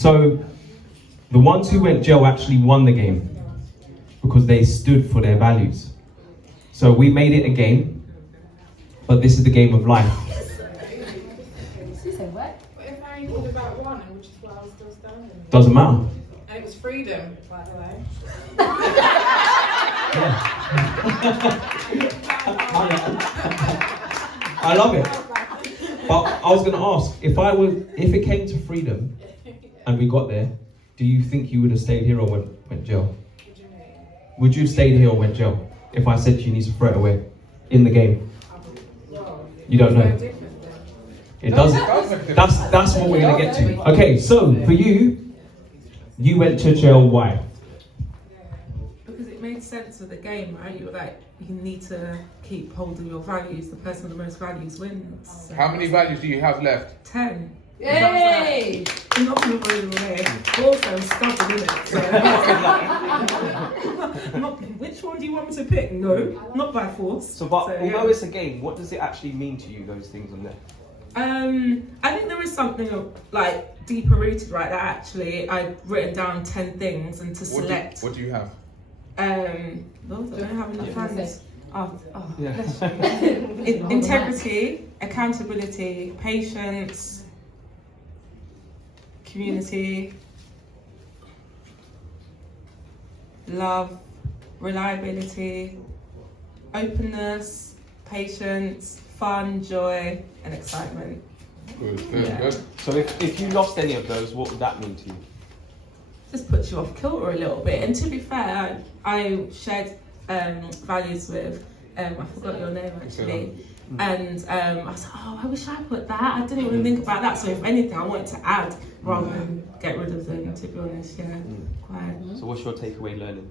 So the ones who went jail actually won the game because they stood for their values. So we made it a game, but this is the game of life. She said what? But if I only did about one, which is why I was still standing. Doesn't matter. And it was freedom, by the way. I love it. But I was going to ask, if it came to freedom and we got there, do you think you would have stayed here or went jail? Would you have stayed here or went jail? If I said to you need to throw it away in the game? You don't know. It doesn't. That's what we're going to get to. Okay, so for you, you went to jail. Why? Because it made sense with the game, right? You were like, you need to keep hold of your values. The person with the most values wins. So How many values do you have left? 10. Yay! I'm not going to throw them away. Also, I'm stubborn, innit? So, which one do you want me to pick? No, not by force. So, but So, although yeah. it's a game, what does it actually mean to you, those things on there? I think there is something like deeper rooted, right? That actually I've written down 10 things and to select. What do you have? Those I don't have enough hands. Yeah. Bless you. Integrity, accountability, patience, community, love, reliability, openness, patience, fun, joy, and excitement. Good. Yeah. So if you lost any of those, what would that mean to you? Just puts you off kilter a little bit. And to be fair, I shared values with, I forgot your name actually, and I was like, oh, I wish I put that. I didn't even think about that. So if anything, I wanted to add rather than get rid of them, to be honest, yeah. Quite. So what's your takeaway learning?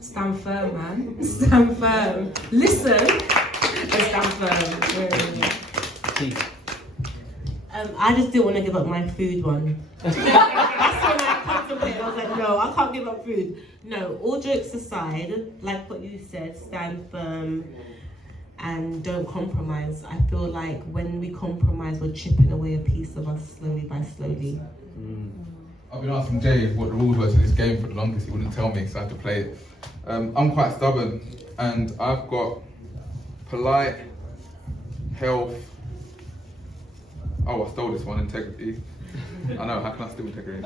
Stand firm, man. Stand firm. Listen and stand firm. Really. Keith. I just didn't want to give up my food one. That's when I contemplated. I was like, no, I can't give up food. No, all jokes aside, like what you said, stand firm and don't compromise. I feel like when we compromise, we're chipping away a piece of us slowly by slowly. I've been asking Jay what the rules were to this game for the longest. He wouldn't tell me, so I had to play it. I'm quite stubborn, and I've got polite, health. Oh, I stole this one, integrity. I know, how can I steal integrity?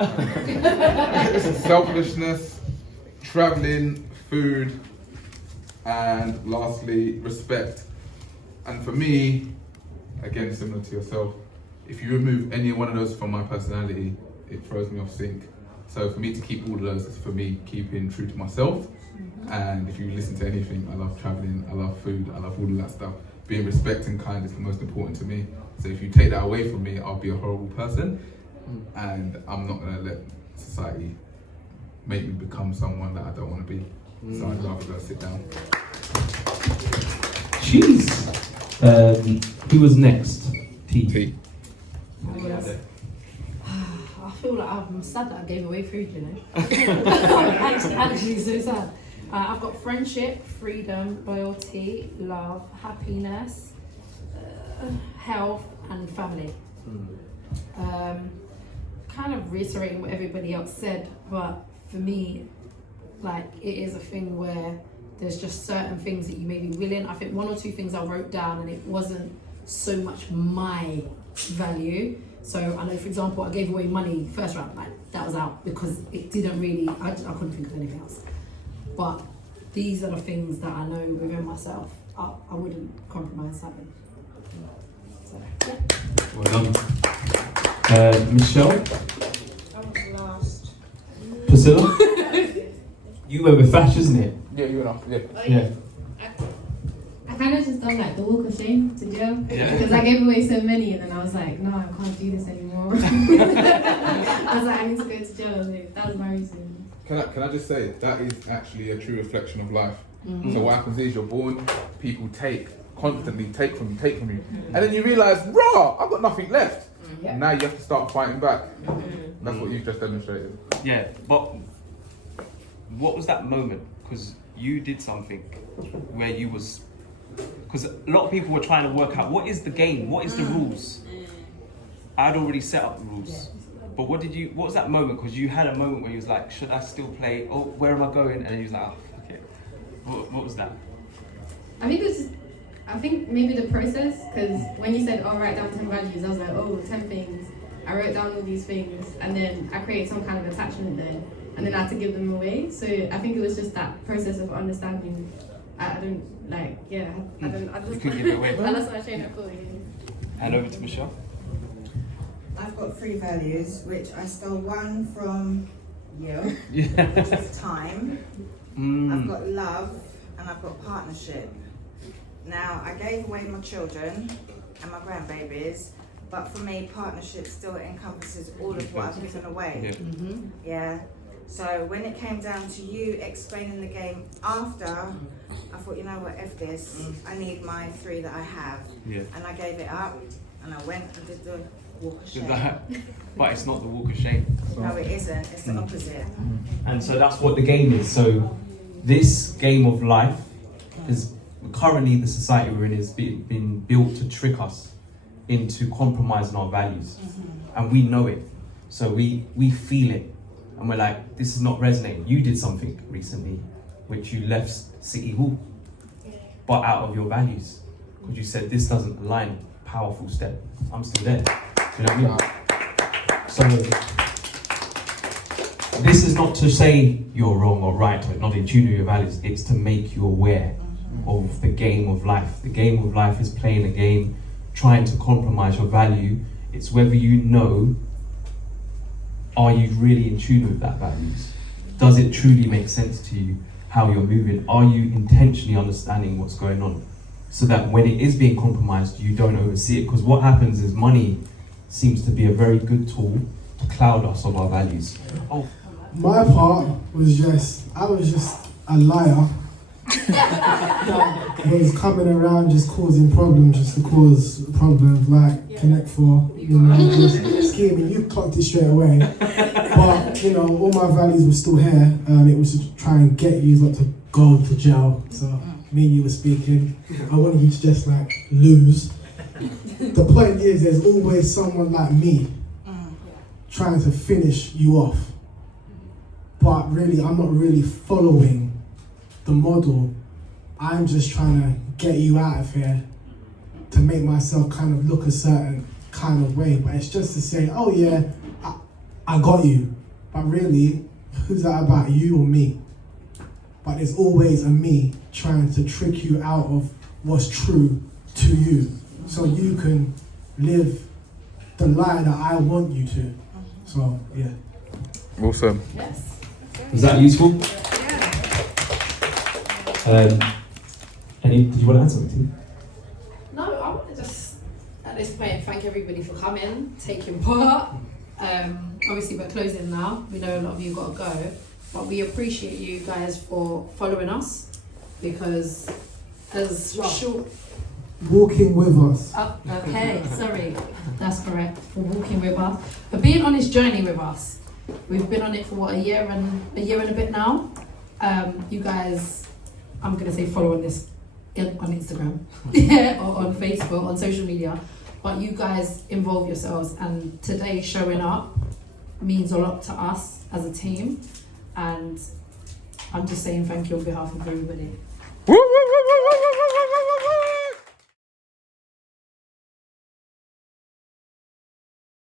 Selfishness, travelling, food, and lastly, respect. And for me, again, similar to yourself, if you remove any one of those from my personality, it throws me off sync. So for me to keep all of those is for me keeping true to myself. And if you listen to anything, I love travelling, I love food, I love all of that stuff. Being respect and kind is the most important to me. So if you take that away from me, I'll be a horrible person. And I'm not gonna let society make me become someone that I don't want to be. So I'd rather go sit down. Jeez. Who was next? T. I feel like I'm sad that I gave away food, you know. actually so sad. I've got friendship, freedom, loyalty, love, happiness, health, and family. Kind of reiterating what everybody else said, but for me, like, it is a thing where there's just certain things that you may be willing. I think one or two things I wrote down and it wasn't so much my value. So I know, for example, I gave away money first round, like that was out because it didn't really, I couldn't think of anything else. But these are the things that I know within myself, I wouldn't compromise having. So, yeah. Well done. Michelle? I was last. Priscilla? You went with Fash, isn't it? Yeah, you went off. Yeah. Yeah. I kind of just done like the walk of shame to jail Yeah. because I gave away so many, and then I was like, no, I can't do this anymore. I was like, I need to go to jail. Like, that was my reason. Can I just say, that is actually a true reflection of life. So what happens is you're born, people constantly take from you. And then you realise, rah, I've got nothing left. Yeah. Now you have to start fighting back. That's what you've just demonstrated. Yeah, but what was that moment? Because you did something where you was... Because a lot of people were trying to work out, what is the game? What is the rules? I'd already set up the rules. But what was that moment? Because you had a moment where you was like, should I still play? Oh, where am I going? And then you was like, oh, fuck it. What was that? I think maybe the process, because when you said, oh, write down 10 values, I was like, oh, 10 things. I wrote down all these things, and then I created some kind of attachment there, and then I had to give them away. So I think it was just that process of understanding. I just You couldn't give it away. I lost my train of thought. Hand over to Michelle. I've got 3 values, which I stole one from you, Yeah. which is time. I've got love, and I've got partnership. Now, I gave away my children and my grandbabies, but for me, partnership still encompasses all of what I've given away. Yeah. So when it came down to you explaining the game after, I thought, you know what, F this. I need my 3 that I have. Yeah. And I gave it up, and I went and did the walk of shame. But it's not the walk of shame. No, it isn't. It's the opposite. And so that's what the game is. So this game of life is currently the society we're in is been built to trick us into compromising our values, and we know it. So we feel it, and we're like, this is not resonating. You did something recently, which you left City Hall, but out of your values, because you said this doesn't align. Powerful step. I'm still there. You know what I mean? So this is not to say you're wrong or right, or not in tune with your values. It's to make you aware of the game of life. The game of life is playing a game, trying to compromise your value. It's whether you know, are you really in tune with that values? Does it truly make sense to you how you're moving? Are you intentionally understanding what's going on? So that when it is being compromised, you don't oversee it. Because what happens is money seems to be a very good tool to cloud us of our values. Oh, my part was I was just a liar that was coming around just causing problems, just to cause problems, like Connect 4, just scheming. You clocked it straight away. But, all my values were still here. It was to try and get you lot to go to jail. So me and you were speaking. I wanted you to just lose. The point is, there's always someone like me trying to finish you off. But really, I'm not really following the model. I'm just trying to get you out of here to make myself kind of look a certain kind of way. But it's just to say, oh yeah, I got you. But really, who's that about, you or me? But there's always a me trying to trick you out of what's true to you, so you can live the lie that I want you to. So, yeah. Awesome. Yes. is that useful? Did you want to add something? No, I want to just, at this point, thank everybody for coming, taking part. Obviously, we're closing now. We know a lot of you got to go. But we appreciate you guys for following us, because as short... Walking with us. Oh, okay, sorry. That's correct. For walking with us. For being on this journey with us. We've been on it for what, a year and a bit now. You guys, I'm going to say follow on this on Instagram or on Facebook, on social media. But you guys involve yourselves, and today showing up means a lot to us as a team. And I'm just saying thank you on behalf of everybody.